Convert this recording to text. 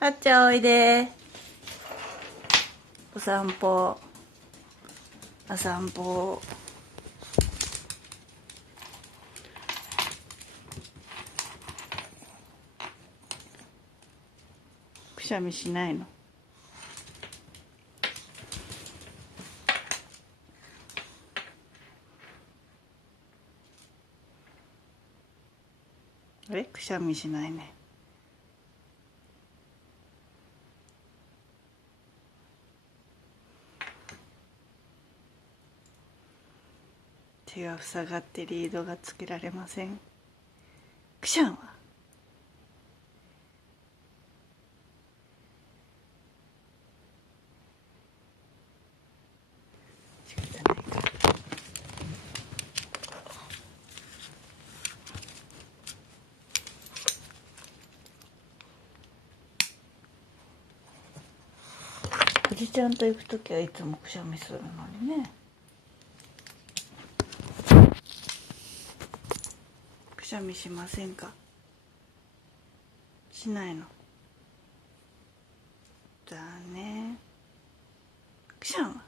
はっちゃんおいで。お散歩。お散歩。くしゃみしないの？あれ、くしゃみしないね。手が塞がってリードがつけられません。くしゃんは仕方ないか。おじちゃんと行くときはいつもくしゃみするのにね。くしゃみしませんか？しないの？だね。くしゃんは